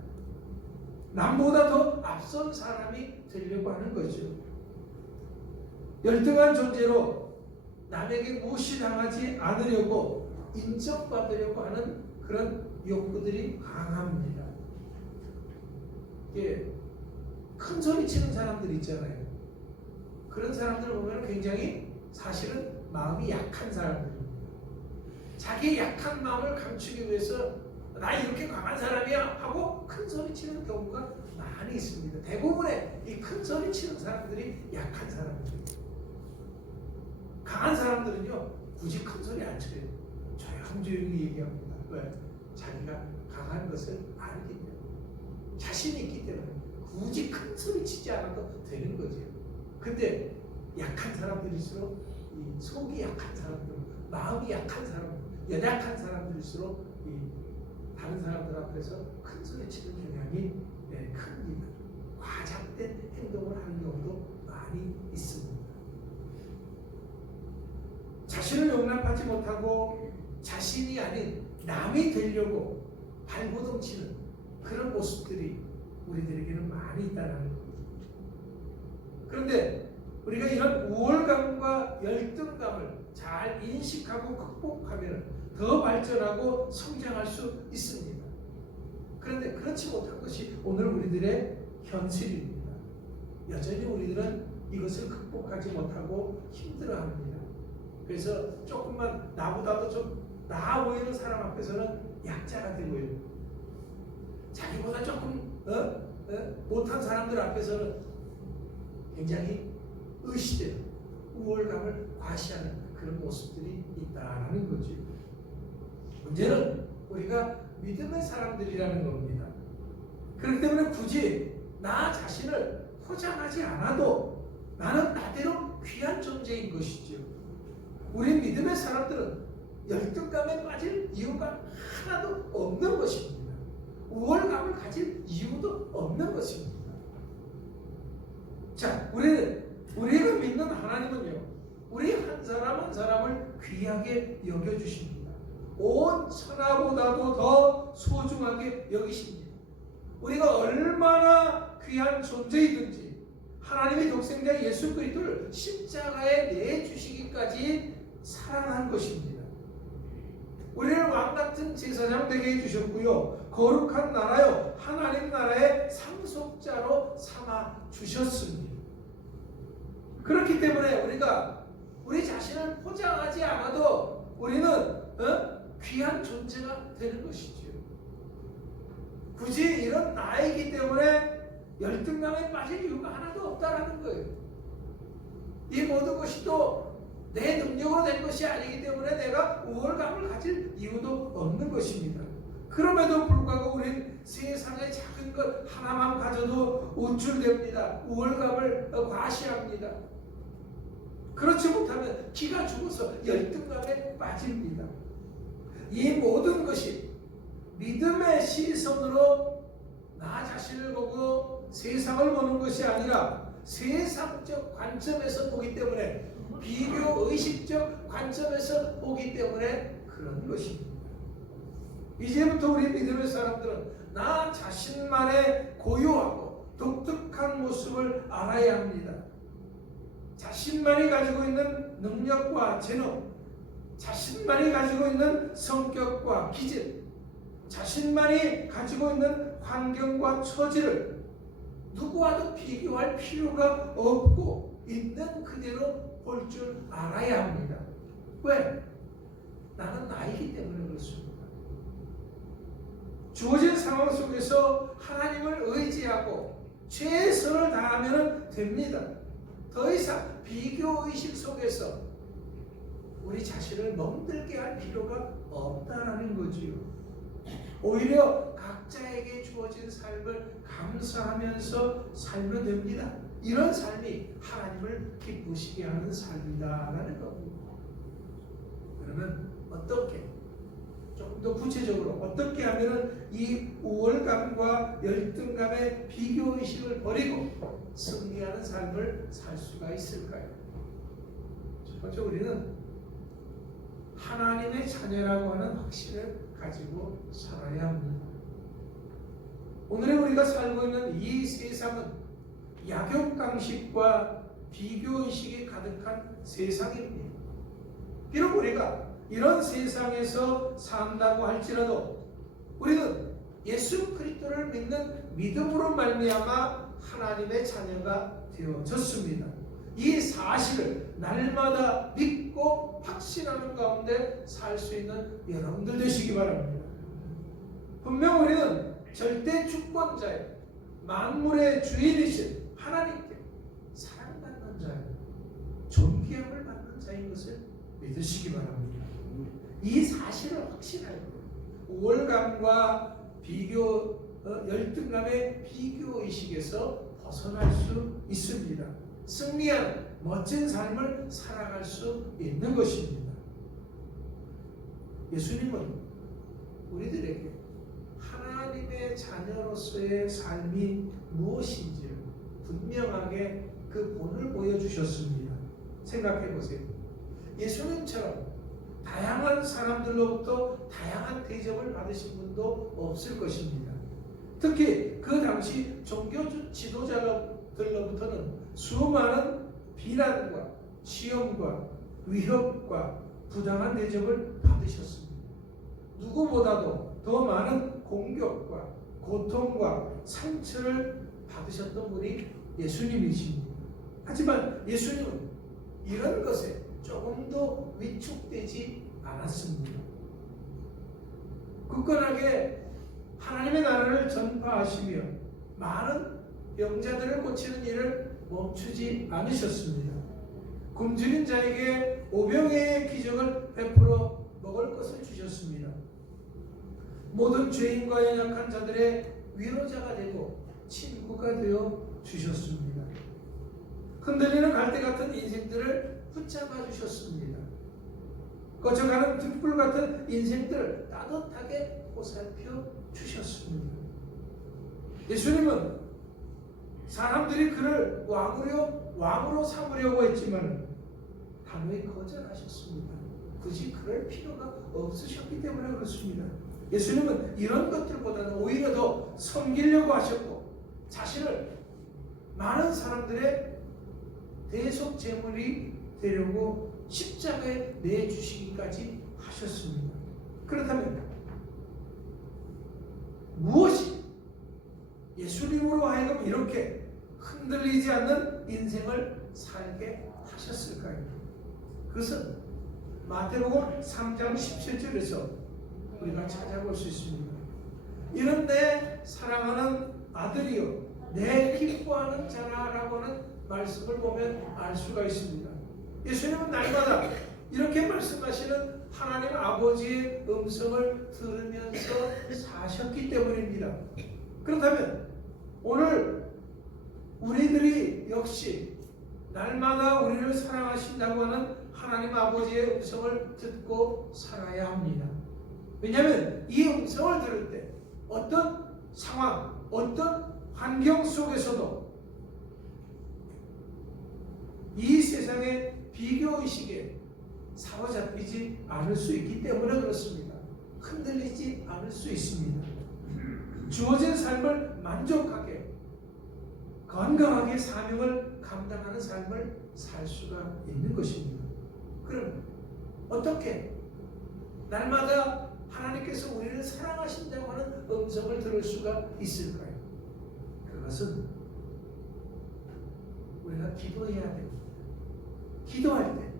남보다 더 앞선 사람이 되려고 하는 거죠. 열등한 존재로 남에게 무시당하지 않으려고 인정받으려고 하는 그런 욕구들이 강합니다. 큰 소리 치는 사람들 있잖아요. 그런 사람들을 보면 굉장히 사실은 마음이 약한 사람들입니다. 자기의 약한 마음을 감추기 위해서 나 이렇게 강한 사람이야 하고 큰 소리 치는 경우가 많이 있습니다. 대부분의 이 큰 소리 치는 사람들이 약한 사람들입니다. 강한 사람들은요 굳이 큰 소리 안 쳐요. 조용히 얘기합니다. 왜? 자기가 강한 것을 알기 때문에, 자신이 있기 때문에 굳이 큰 소리 치지 않아도 되는 거죠. 근데 약한 사람들일수록 이 속이 약한 사람들, 마음이 약한 사람, 연약한 사람들일수록 이 다른 사람들 앞에서 큰 소리 치는 경향이 큽니다. 과장된 행동을 하는 경우도 많이 있습니다. 자신을 용납하지 못하고 자신이 아닌 남이 되려고 발버둥치는 그런 모습들이 우리들에게는 많이 있다는 겁니다. 그런데 우리가 이런 우월감과 열등감을 잘 인식하고 극복하면 더 발전하고 성장할 수 있습니다. 그런데 그렇지 못한 것이 오늘 우리들의 현실입니다. 여전히 우리들은 이것을 극복하지 못하고 힘들어합니다. 그래서 조금만 나보다도 좀 나아 보이는 사람 앞에서는 약자가 되고요. 자기보다 조금 못한 사람들 앞에서는 굉장히 의시되는 우월감을 과시하는 그런 모습들이 있다는 거죠. 문제는 우리가 믿음의 사람들이라는 겁니다. 그렇기 때문에 굳이 나 자신을 포장하지 않아도 나는 나대로 귀한 존재인 것이죠. 우리 믿음의 사람들은 열등감에 빠질 이유가 하나도 없는 것입니다. 우월감을 가질 이유도 없는 것입니다. 자, 우리가 믿는 하나님은요, 우리 한 사람 한 사람을 귀하게 여겨주십니다. 온 천하보다도 더 소중하게 여기십니다. 우리가 얼마나 귀한 존재이든지 하나님의 독생자 예수 그리스도를 십자가에 내주시기까지 사랑한 것입니다. 우리를 왕같은 제사장 되게 해주셨고요, 거룩한 나라요 하나님 나라의 상속자로 삼아 주셨습니다. 그렇기 때문에 우리가 우리 자신을 포장하지 않아도 우리는 귀한 존재가 되는 것이죠. 굳이 이런 나이기 때문에 열등감에 빠질 이유가 하나도 없다라는 거예요. 이 모든 것이 또 내 능력으로 된 것이 아니기 때문에 내가 우월감을 가질 이유도 없는 것입니다. 그럼에도 불구하고 우리는 세상의 작은 것 하나만 가져도 우쭐댑니다. 우월감을 과시합니다. 그렇지 못하면 기가 죽어서 열등감에 빠집니다. 이 모든 것이 믿음의 시선으로 나 자신을 보고 세상을 보는 것이 아니라 세상적 관점에서 보기 때문에, 비교 의식적 관점에서 보기 때문에 그런 것입니다. 이제부터 우리 믿음의 사람들은 나 자신만의 고유하고 독특한 모습을 알아야 합니다. 자신만이 가지고 있는 능력과 재능, 자신만이 가지고 있는 성격과 기질, 자신만이 가지고 있는 환경과 처지를 누구와도 비교할 필요가 없고 있는 그대로 볼 줄 알아야 합니다. 왜? 나는 나이기 때문에 그렇습니다. 주어진 상황 속에서 하나님을 의지하고 최선을 다하면 됩니다. 더 이상 비교의식 속에서 우리 자신을 멍들게 할 필요가 없다라는 거지요. 오히려 각자에게 주어진 삶을 감사하면서 살면 됩니다. 이런 삶이 하나님을 기쁘시게 하는 삶이다라는 겁니다. 그러면 어떻게? 조금 더 구체적으로 어떻게 하면 이 우월감과 열등감의 비교의식을 버리고 승리하는 삶을 살 수가 있을까요? 첫 번째, 우리는 하나님의 자녀라고 하는 확신을 가지고 살아야 합니다. 오늘의 우리가 살고 있는 이 세상은 약육강식과 비교의식이 가득한 세상입니다. 비록 우리가 이런 세상에서 산다고 할지라도 우리는 예수 그리스도를 믿는 믿음으로 말미암아 하나님의 자녀가 되어졌습니다. 이 사실을 날마다 믿고 확신하는 가운데 살 수 있는 여러분들 되시기 바랍니다. 분명 우리는 절대 주권자의 만물의 주인이신 하나님께 사랑받는 자예요. 존귀함을 받는 자인 것을 믿으시기 바랍니다. 이 사실을 확신하여 우월감과 열등감의 비교의식에서 벗어날 수 있습니다. 승리한 멋진 삶을 살아갈 수 있는 것입니다. 예수님은 우리들에게 하나님의 자녀로서의 삶이 무엇인지를 분명하게 그 본을 보여주셨습니다. 생각해 보세요. 예수님처럼 다양한 사람들로부터 다양한 대접을 받으신 분도 없을 것입니다. 특히 그 당시 종교 지도자들로부터는 수많은 비난과 시험과 위협과 부당한 대접을 받으셨습니다. 누구보다도 더 많은 공격과 고통과 상처를 받으셨던 분이 예수님이십니다. 하지만 예수님은 이런 것에 조금도 위축되지 않았습니다. 굳건하게 하나님의 나라를 전파하시며 많은 병자들을 고치는 일을 멈추지 않으셨습니다. 굶주린 자에게 5병의 기적을 베풀어 먹을 것을 주셨습니다. 모든 죄인과 연약한 자들의 위로자가 되고 친구가 되어 주셨습니다. 흔들리는 갈대 같은 인생들을 붙잡아 주셨습니다. 거쳐가는 등불 같은 인생들을 따뜻하게 보살펴 주셨습니다. 예수님은 사람들이 그를 왕으로 삼으려고 했지만 단호히 거절하셨습니다. 굳이 그럴 필요가 없으셨기 때문에 그렇습니다. 예수님은 이런 것들보다는 오히려 더 섬기려고 하셨고 자신을 많은 사람들의 대속 제물이 되려고 십자가에 내주시기까지 하셨습니다. 그렇다면 무엇이 예수님으로 하여금 이렇게 흔들리지 않는 인생을 살게 하셨을까요? 그것은 마태복음 3장 17절에서 우리가 찾아볼 수 있습니다. 이런 내 사랑하는 아들이요 내 기뻐하는 자라라고 하는 말씀을 보면 알 수가 있습니다. 예수님은 날마다 이렇게 말씀하시는 하나님 아버지의 음성을 들으면서 사셨기 때문입니다. 그렇다면 오늘 우리들이 역시 날마다 우리를 사랑하신다고 하는 하나님 아버지의 음성을 듣고 살아야 합니다. 왜냐하면 이 음성을 들을 때 어떤 상황, 어떤 환경 속에서도 이 세상의 비교의식에 사로잡히지 않을 수 있기 때문에 그렇습니다. 흔들리지 않을 수 있습니다. 주어진 삶을 만족하게 건강하게 사명을 감당하는 삶을 살 수가 있는 것입니다. 그럼 어떻게 날마다 하나님께서 우리를 사랑하신다고 하는 음성을 들을 수가 있을까요? 그것은 우리가 기도해야 됩니다. 기도할 때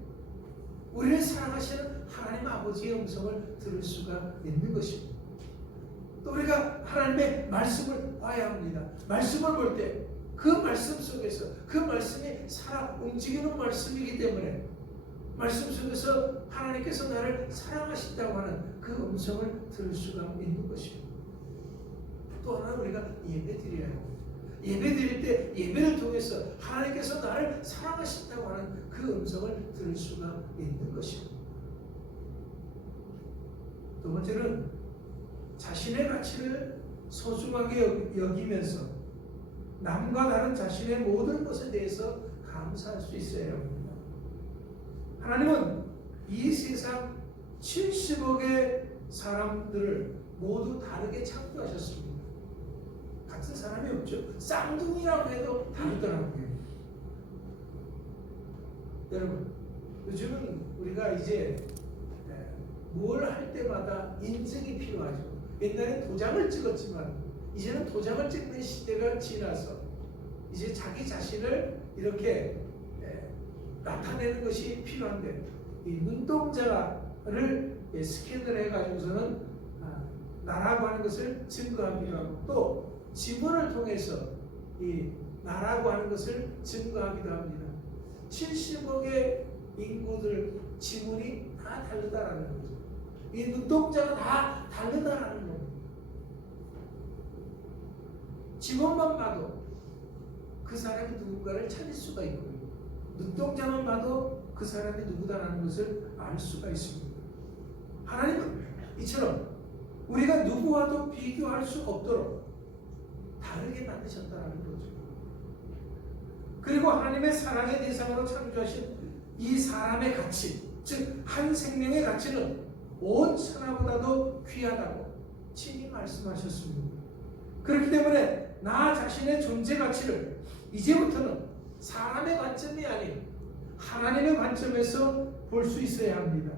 우리를 사랑하시는 하나님 아버지의 음성을 들을 수가 있는 것입니다. 또 우리가 하나님의 말씀을 봐야 합니다. 말씀을 볼 때 그 말씀 속에서 그 말씀이 살아 움직이는 말씀이기 때문에 말씀 속에서 하나님께서 나를 사랑하신다고 하는 그 음성을 들을 수가 있는 것입니다. 또 하나 우리가 예배 드려야 합니다. 예배 드릴 때 예배를 통해서 하나님께서 나를 사랑하신다고 하는 그 음성을 들을 수가 있는 것입니다. 두 번째는 자신의 가치를 소중하게 여기면서 남과 다른 자신의 모든 것에 대해서 감사할 수 있어야 합니다. 하나님은 이 세상 70억의 사람들을 모두 다르게 창조하셨습니다. 같은 사람이 없죠. 쌍둥이라고 해도 다르더라고요. 여러분, 요즘은 우리가 이제 뭘 할 때마다 인증이 필요하죠. 옛날에 도장을 찍었지만 이제는 도장을 찍는 시대가 지나서 이제 자기 자신을 이렇게 나타내는 것이 필요한데 이 눈동자를 스캔을 해가지고서는 나라고 하는 것을 증거하기도 하고 또 지문을 통해서 이 나라고 하는 것을 증거하기도 합니다. 70억의 인구들 지문이 다 다르다라는 거죠. 이 눈동자가 다 다르다라는 겁니다. 지문만 봐도 그 사람이 누군가를 찾을 수가 있고요. 눈동자만 봐도 그 사람이 누구다라는 것을 알 수가 있습니다. 하나님은 이처럼 우리가 누구와도 비교할 수 없도록 다르게 만드셨다는 거죠. 그리고 하나님의 사랑의 대상으로 창조하신 이 사람의 가치, 즉 한 생명의 가치는 온 천하보다도 귀하다고 친히 말씀하셨습니다. 그렇기 때문에 나 자신의 존재 가치를 이제부터는 사람의 관점이 아닌 하나님의 관점에서 볼 수 있어야 합니다.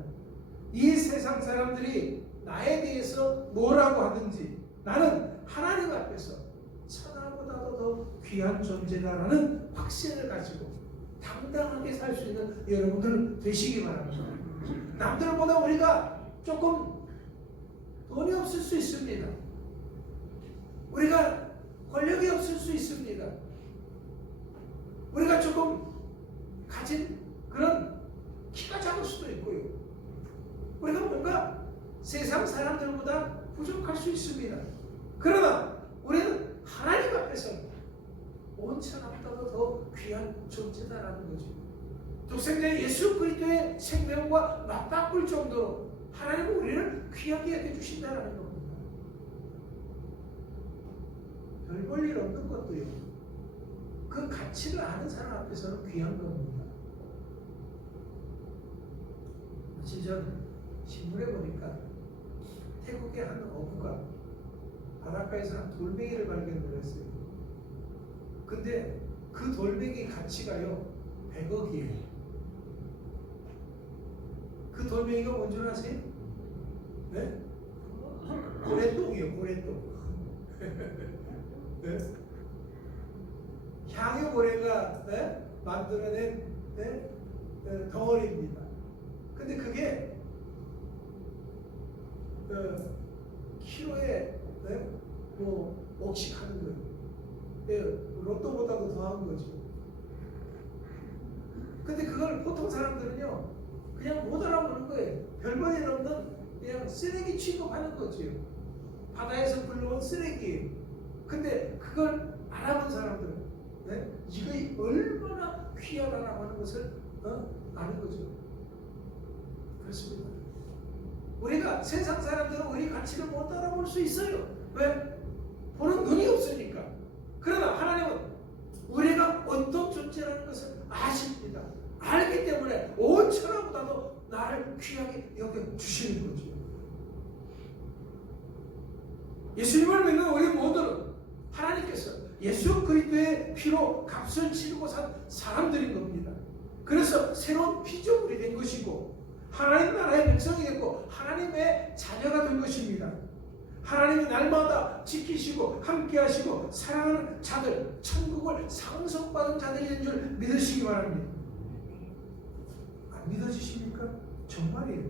이 세상 사람들이 나에 대해서 뭐라고 하든지 나는 하나님 앞에서 천하보다도 더 귀한 존재다라는 확신을 가지고 당당하게 살 수 있는 여러분들 되시기 바랍니다. 남들보다 우리가 조금 돈이 없을 수 있습니다. 우리가 권력이 없을 수 있습니다. 우리가 조금 가진 그런 키가 작을 수도 있고요. 우리가 뭔가 세상 사람들보다 부족할 수 있습니다. 그러나 우리는 하나님 앞에서 온 천하보다도 더 귀한 존재다라는 거죠. 독생자 예수 그리스도의 생명과 맞바꿀 정도로 하나님은 우리를 귀하게 해주신다라는 겁니다. 별 볼 일 없는 것도요. 그 가치를 아는 사람 앞에서는 귀한 겁니다. 며칠 전 신문에 보니까 태국의 한 어부가 바닷가에서 한 돌멩이를 발견을 했어요. 근데 그 돌멩이 가치가요 100억이에요. 그 돌멩이가 뭔지 아세요? 네? 고래똥이에요. 고래똥. 네? 향유고래가 네? 만들어낸 네? 덩어리입니다. 근데 그게 키로에 네? 뭐 억씩 하는 거예요. 네? 로또보다도 더한 거죠. 근데 그걸 보통 사람들은요 그냥 못 알아보는 거예요. 별볼일 없는 그냥 쓰레기 취급하는 거지요. 바다에서 불러온 쓰레기. 근데 그걸 알아본 사람들은 네? 이거 얼마나 귀하다라고 하는 것을 아는 거죠. 그렇습니다. 우리가 세상 사람들은 우리 가치를 못 알아볼 수 있어요. 왜? 보는 눈이 없으니까. 그러나 하나님은 우리가 어떤 존재라는 것을 아십니다. 알기 때문에 온 천하보다도 나를 귀하게 여겨주시는 거죠. 예수님을 믿는 우리 모두는 하나님께서 예수 그리스도의 피로 값을 치르고 산 사람들인 겁니다. 그래서 새로운 피조물이 된 것이고 하나님 나라의 백성이 됐고 하나님의 자녀가 된 것입니다. 하나님이 날마다 지키시고 함께하시고 사랑하는 자들, 천국을 상속받은 자들이 된 줄 믿으시기 바랍니다. 안 믿어지십니까? 정말이에요.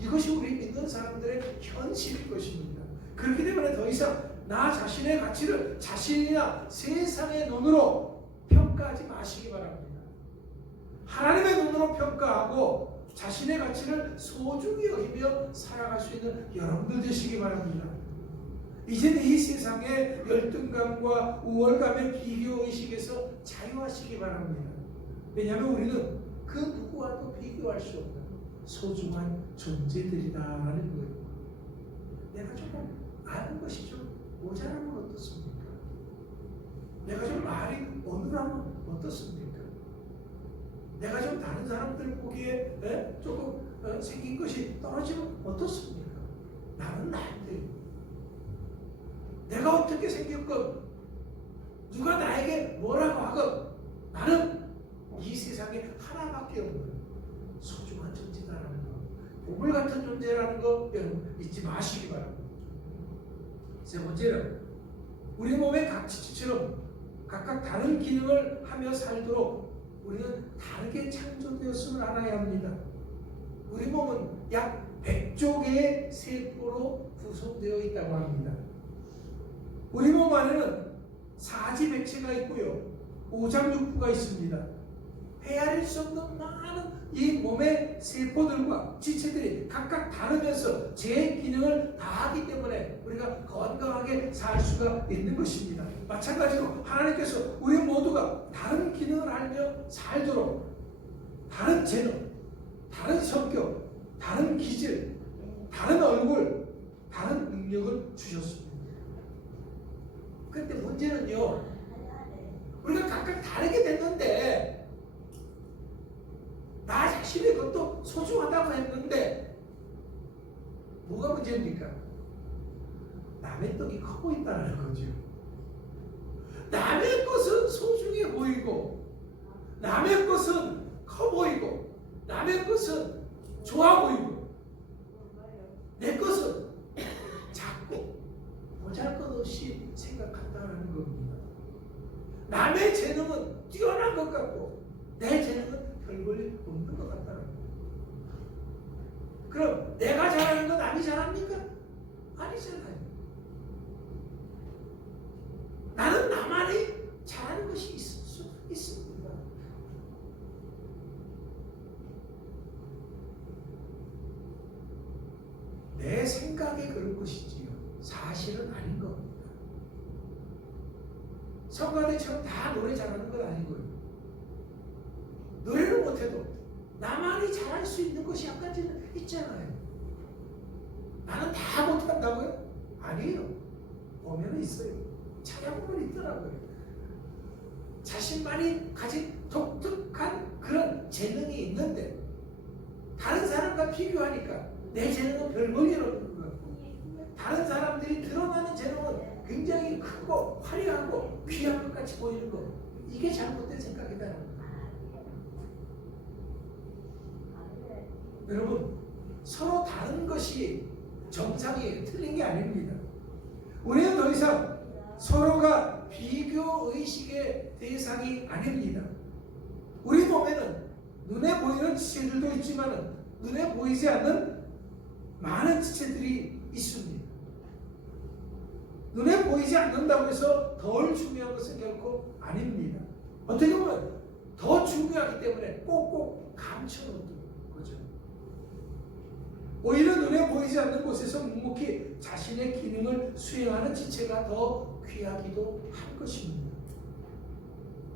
이것이 우리 믿는 사람들의 현실일 것입니다. 그렇기 때문에 더 이상 나 자신의 가치를 자신이나 세상의 눈으로 평가하지 마시기 바랍니다. 하나님의 눈으로 평가하고 자신의 가치를 소중히 여기며 살아갈 수 있는 여러분들 되시기 바랍니다. 이제는 이 세상의 열등감과 우월감의 비교의식에서 자유하시기 바랍니다. 왜냐하면 우리는 그 누구와도 비교할 수 없는 소중한 존재들이다라는 거예요. 내가 조금 아는 것이 좀 모자라면 어떻습니까? 내가 좀 말이 어눌하면 어떻습니까? 내가 좀 다른 사람들 보기에 조금 생긴 것이 떨어지면 어떻습니까? 나는 나인데 내가 어떻게 생겼건 누가 나에게 뭐라고 하건 나는 이 세상에 하나밖에 없는 소중한 존재다라는 거, 보물 같은 존재라는 거 여러분 잊지 마시기 바랍니다. 세 번째는 우리 몸의 각 지체처럼 각각 다른 기능을 하며 살도록 우리는 다르게 창조되었음을 알아야 합니다. 우리 몸은 약 100조 개의 세포로 구성되어 있다고 합니다. 우리 몸 안에는 사지백체가 있고요, 오장육부가 있습니다. 헤아릴 수 없는 많은 이 몸의 세포들과 지체들이 각각 다르면서 제 기능을 다하기 때문에 우리가 건강하게 살 수가 있는 것입니다. 마찬가지로 하나님께서 우리 모두가 다른 기능을 하며 살도록 다른 재능, 다른 성격, 다른 기질, 다른 얼굴, 다른 능력을 주셨습니다. 그런데 문제는요, 우리가 각각 다르게 됐는데 나 자신의 것도 소중하다고 했는데 뭐가 문제입니까? 남의 떡이 커 보인다는 거죠. 남의 것은 소중해 보이고 남의 것은 커 보이고 남의 것은 좋아 보이고 내 것은 작고 보잘것없이 생각한다는 겁니다. 남의 재능은 뛰어난 것 같고 내 재능은 별 볼일 없는 것 같다는 거예요. 그럼 내가 잘하는 건 남이 잘합니까? 아니잖아요. 나는 나만이 잘하는 것이 있을 수 있습니다. 내 생각에 그런 것이지요, 사실은 아닌 겁니다. 성가대처럼 다 노래 잘하는 건 아니고요, 노래를 못해도 나만이 잘할 수 있는 것이 약간은 있잖아요. 나는 다 못한다고요? 아니에요. 보면 있어요. 찾아보면 있더라고요. 자신만이 가진 독특한 그런 재능이 있는데 다른 사람과 비교하니까 내 재능은 별 볼일 없는 것 같고 다른 사람들이 드러나는 재능은 굉장히 크고 화려하고 귀한 것 같이 보이는 거, 이게 잘못된 생각이다라는 거예요. 여러분, 서로 다른 것이 정상이에요. 틀린 게 아닙니다. 우리는 더 이상 서로가 비교의식의 대상이 아닙니다. 우리 몸에는 눈에 보이는 지체들도 있지만 눈에 보이지 않는 많은 지체들이 있습니다. 눈에 보이지 않는다고 해서 덜 중요한 것은 결코 아닙니다. 어떻게 보면 더 중요하기 때문에 꼭꼭 감춰놓는 거죠. 오히려 눈에 보이지 않는 곳에서 묵묵히 자신의 기능을 수행하는 지체가 더 귀하기도 한 것입니다.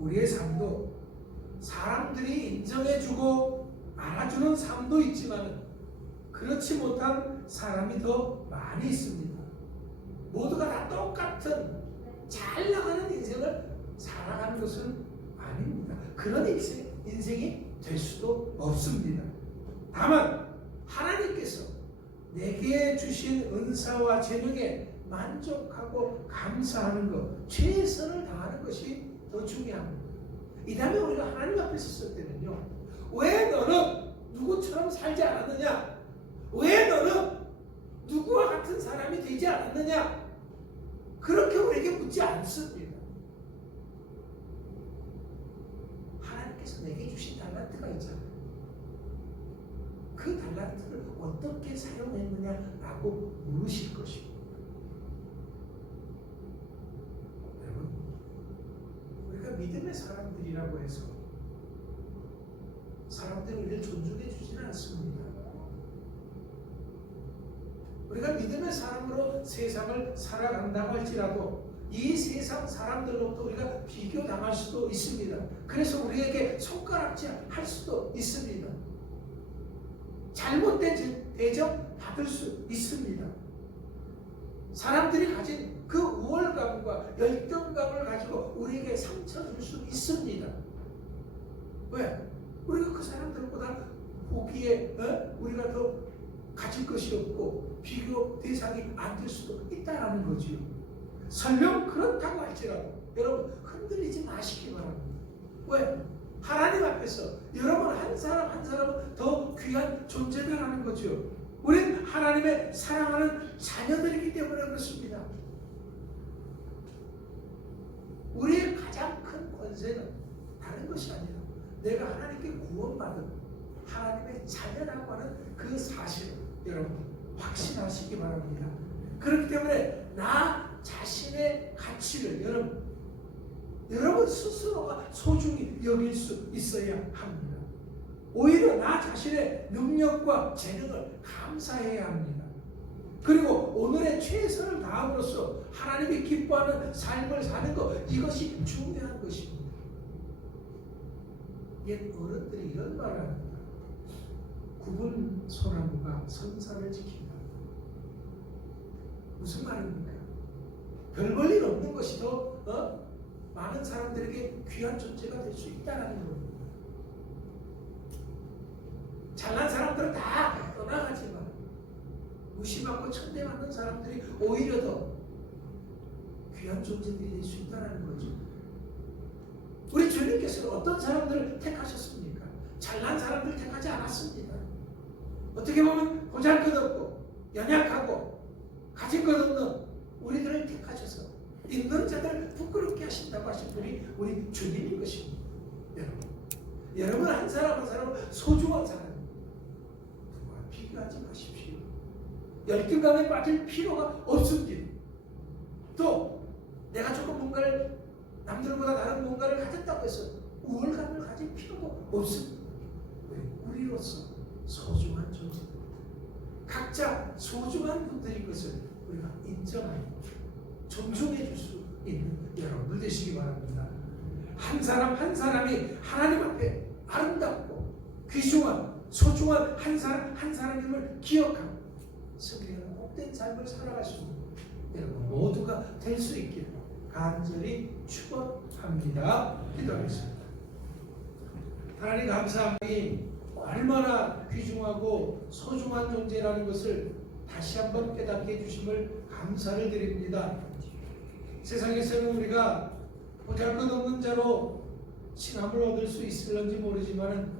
우리의 삶도 사람들이 인정해주고 알아주는 삶도 있지만 그렇지 못한 사람이 더 많이 있습니다. 모두가 다 똑같은 잘 나가는 인생을 살아가는 것은 아닙니다. 그런 인생이 될 수도 없습니다. 다만 하나님께서 내게 주신 은사와 재능에 만족하고 감사하는 것, 최선을 다하는 것이 더 중요합니다. 이 다음에 우리가 하나님 앞에 섰을 때는요, 왜 너는 누구처럼 살지 않았느냐? 왜 너는 누구와 같은 사람이 되지 않았느냐? 그렇게 우리에게 묻지 않습니다. 하나님께서 내게 주신 달란트가 있잖아요. 그 달란트를 어떻게 사용했느냐라고 물으실 것입니다. 여러분, 우리가 믿음의 사람들이라고 해서 사람들이 우리를 존중해 주지는 않습니다. 우리가 믿음의 사람으로 세상을 살아간다고 할지라도 이 세상 사람들로부터 우리가 비교당할 수도 있습니다. 그래서 우리에게 손가락질 할 수도 있습니다. 잘못된 대접 받을 수 있습니다. 사람들이 가진 그 우월감과 열등감을 가지고 우리에게 상처 줄 수 있습니다. 왜? 우리가 그 사람들보다 보기에 우리가 더 가질 것이 없고 비교 대상이 안 될 수도 있다는 거지요. 설령 그렇다고 할지라도 여러분 흔들리지 마시기 바랍니다. 왜? 하나님 앞에서 여러분 한 사람 한 사람은 더 귀한 존재다라는 거죠. 우리는 하나님의 사랑하는 자녀들이기 때문에 그렇습니다. 우리의 가장 큰 권세는 다른 것이 아니라 내가 하나님께 구원받은 하나님의 자녀라고 하는 그 사실을 여러분 확신하시기 바랍니다. 그렇기 때문에 나 자신의 가치를 여러분 스스로가 소중히 여길 수 있어야 합니다. 오히려 나 자신의 능력과 재능을 감사해야 합니다. 그리고 오늘의 최선을 다함으로써 하나님이 기뻐하는 삶을 사는 것, 이것이 중요한 것입니다. 옛 어른들이 이런 말을 합니다. 굽은 소나무가 선산을 지킨다. 무슨 말입니까? 별 볼 일 없는 것이 더 많은 사람들에게 귀한 존재가 될 수 있다는 겁니다. 잘난 사람들은 다 떠나가지만 무시받고 천대받는 사람들이 오히려 더 귀한 존재들이 될 수 있다는 거죠. 우리 주님께서는 어떤 사람들을 택하셨습니까? 잘난 사람들 택하지 않았습니다. 어떻게 보면 보잘것없고 연약하고 가진 것 없는 우리들을 택하셔서 있는 자들 부끄럽게 하신다고 하신 분이 우리 주님인 것입니다. 여러분 한 사람 한 사람은 소중한 사람입니다. 누구와 비교하지 마십시오. 열등감에 빠질 필요가 없습니다. 또 내가 조금 뭔가를 남들보다 다른 뭔가를 가졌다고 해서 우월감을 가질 필요도 없습니다. 우리로서 소중한 존재들, 각자 소중한 분들인 것을 우리가 인정하고 존중해 줄 수 있는 여러분들 되시기 바랍니다. 한 사람 한 사람이 하나님 앞에 아름답고 귀중한 소중한 한 사람 한 사람임을 기억하고 승리하는 복된 삶을 살아갈 수 있는 여러분 모두가 될 수 있기를 간절히 축원합니다. 기도하겠습니다. 하나님 감사합니다. 얼마나 귀중하고 소중한 존재라는 것을 다시 한번 깨닫게 해주심을 감사를 드립니다. 세상에서는 우리가 보잘것없는 자로 칭함을 얻을 수 있을런지 모르지만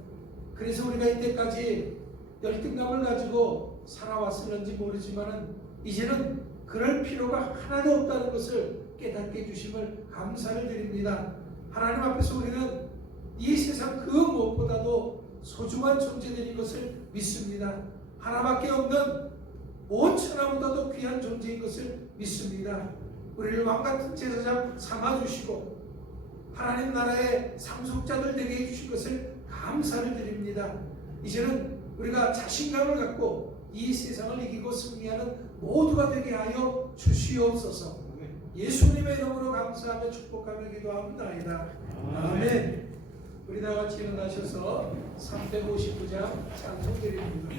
그래서 우리가 이때까지 열등감을 가지고 살아왔을런지 모르지만 이제는 그럴 필요가 하나도 없다는 것을 깨닫게 해주심을 감사를 드립니다. 하나님 앞에서 우리는 이 세상 그 무엇보다도 소중한 존재들인 것을 믿습니다. 하나밖에 없는 온 천하보다도 귀한 존재인 것을 믿습니다. 우리를 왕같은 제사장 삼아주시고 하나님 나라의 상속자들 되게 해주신 것을 감사를 드립니다. 이제는 우리가 자신감을 갖고 이 세상을 이기고 승리하는 모두가 되게 하여 주시옵소서. 예수님의 이름으로 감사하며 축복하며 기도합니다. 아멘. 우리 다 같이 일어나셔서 359장 찬송 드립니다.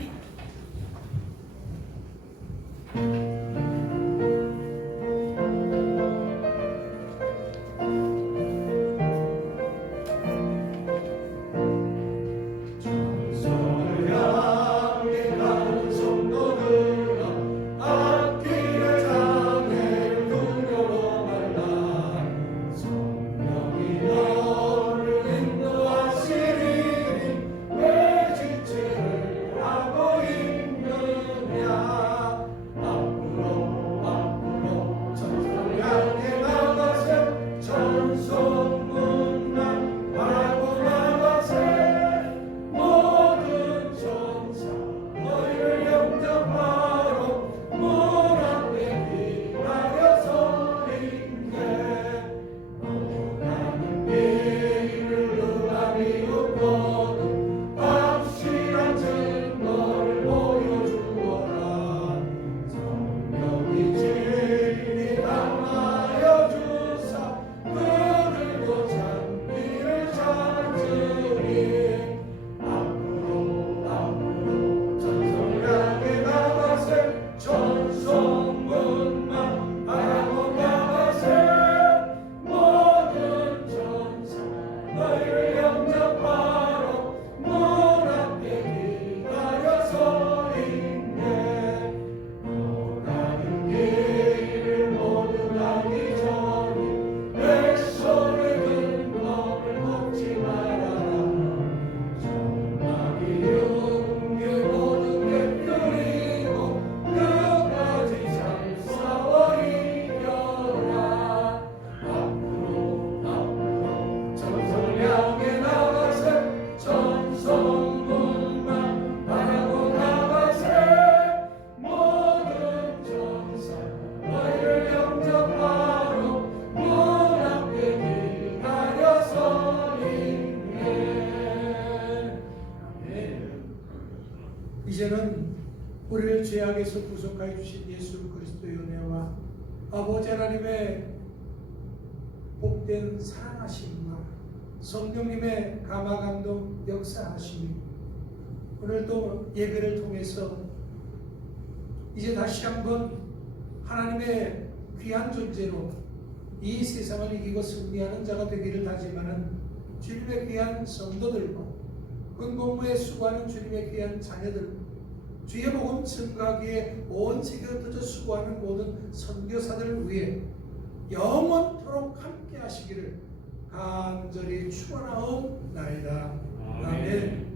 이제는 우리를 죄악에서 구속하여 주신 예수 그리스도의 은혜와 아버지 하나님의 복된 사랑하심과 성령님의 감화감동 역사하심이 오늘도 예배를 통해서 이제 다시 한번 하나님의 귀한 존재로 이 세상을 이기고 승리하는 자가 되기를 다짐하는 주님의 귀한 성도들과 근공부에 수고하는 주님의 귀한 자녀들, 주의 복음 증가하기에 온 세계에 흩어져 수고하는 모든 선교사들을 위해 영원토록 함께 하시기를 간절히 축원하옵나이다. 아멘.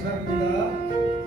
감사합니다.